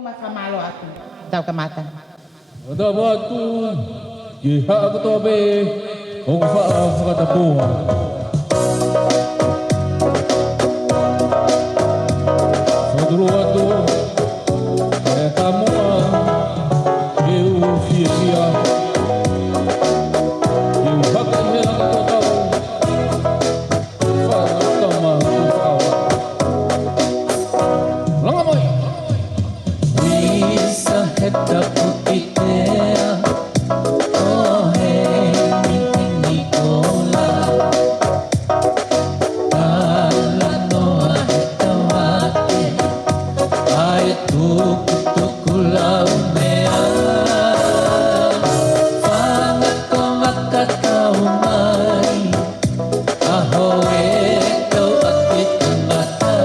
Makamalo ako. Daw kamatan. Ada batu Jiha aku tobe Kong faaf katapuhan Sodro atu Tamuan Eu sia-sia Eu hakan helang kau Fana tama kusawa Langamoy Bisa hedap itea Oh hey ni ola Ala noa etawate Ay tukulau mea Fangat ko makatau mai Ahoe kau akit mata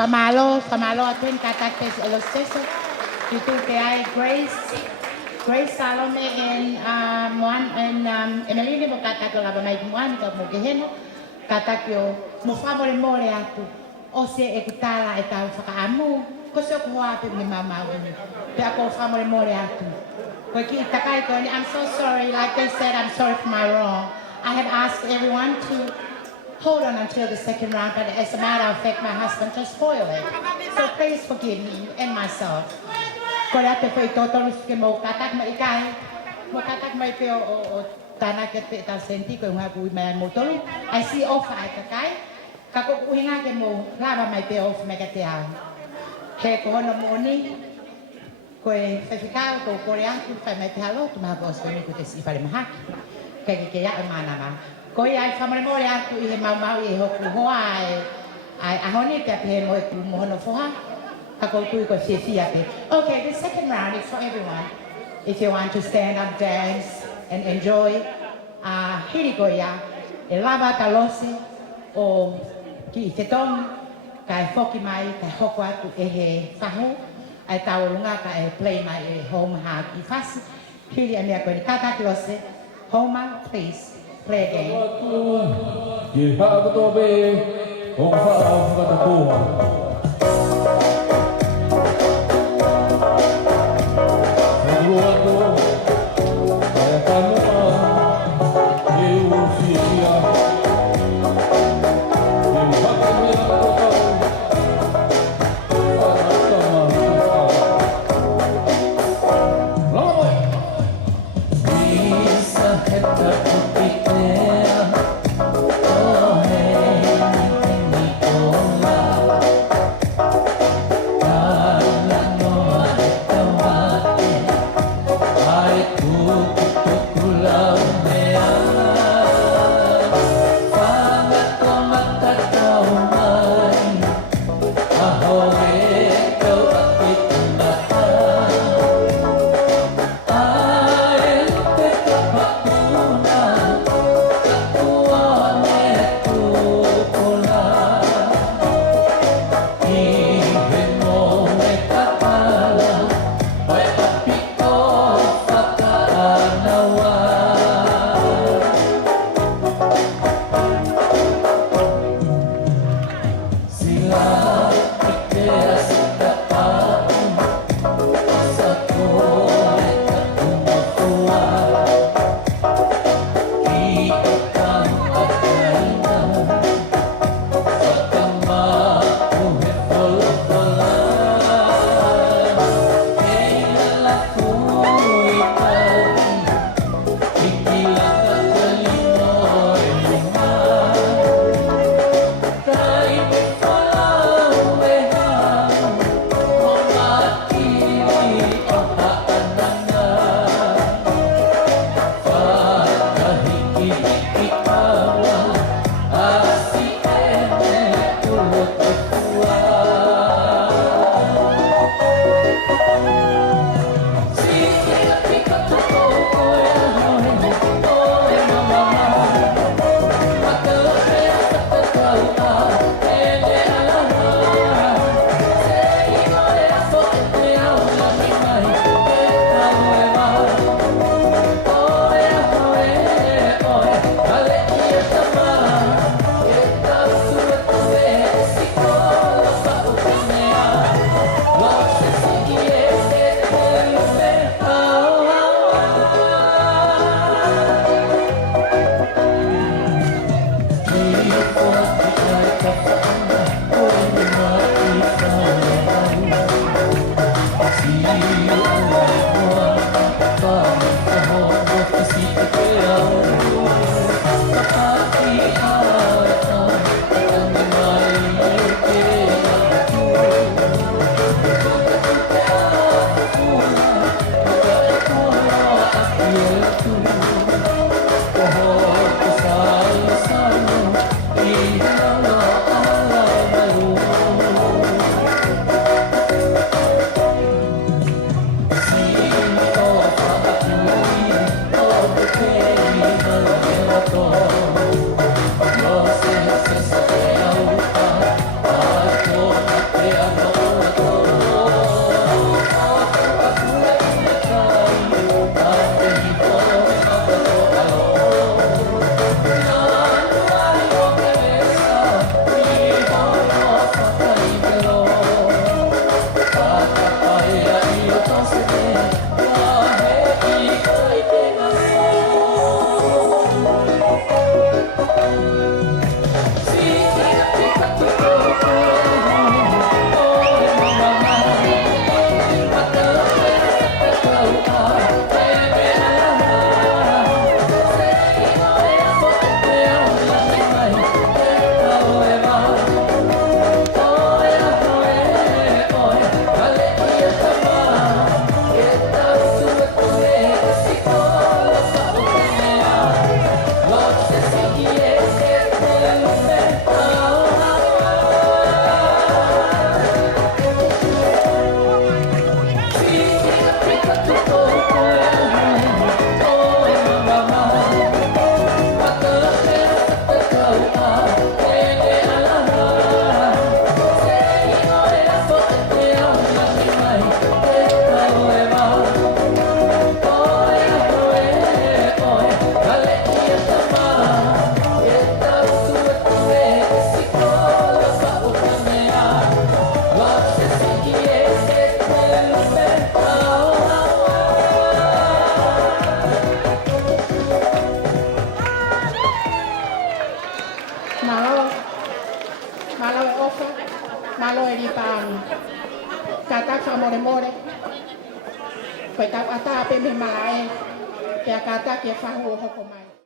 Famalo aten kataktes los tesos. Itu que hay Grace Salome en Emeline mo katak la ba mai muan ka mo geheno katak yo mo famore more atu. O se ekutala e tau whakaamu, ko se o kua pe mi mama unu. Pe ako famore more atu. Ko ki takai ko, I'm so sorry, like they said, I'm sorry for my wrong. I have asked everyone to hold on until the second round, but as a matter of fact, my husband just spoiled it. So please forgive me and myself. Ko rea te whai tōtoro ke mo katak mai kai, mo katak mai pe o tāna ke te ta senti ko ngā kui mai mo tolu. I see ofa ai kakai. Ka ko uhinga ke mo lava mai pe off me ka te au. He ko hono moni ko e whewhikau ko korean ku whai mai te halo tu maha bos ni ko te si whare mahaki. Ke ia e mana ma. Ko ia ai whamare mo rea ku i he mau i he hoku hoa ai ahoni te ape he mo e ku mo hono whoha. Ka ko tui ko whiwhia pe. Okay, the second round is for everyone. If you want to stand up, dance and enjoy. Hiri ko ia e lava talose o ki i te tongi, ka e whoki mai, ka e hoko atu e he whahu, ai tau runga ka e play mai e home ha ki whasi. Hiri a mea koe ni kataki lose. Homa, please, play again. Ki hakato be, o whao whakatakoa. Huru atu, e whanua, e uwhiwhia. Malo e ofa, malo e ripang. Kata ka more. Koe tau ata pe me mai. Kia kata kia whahu hoko mai.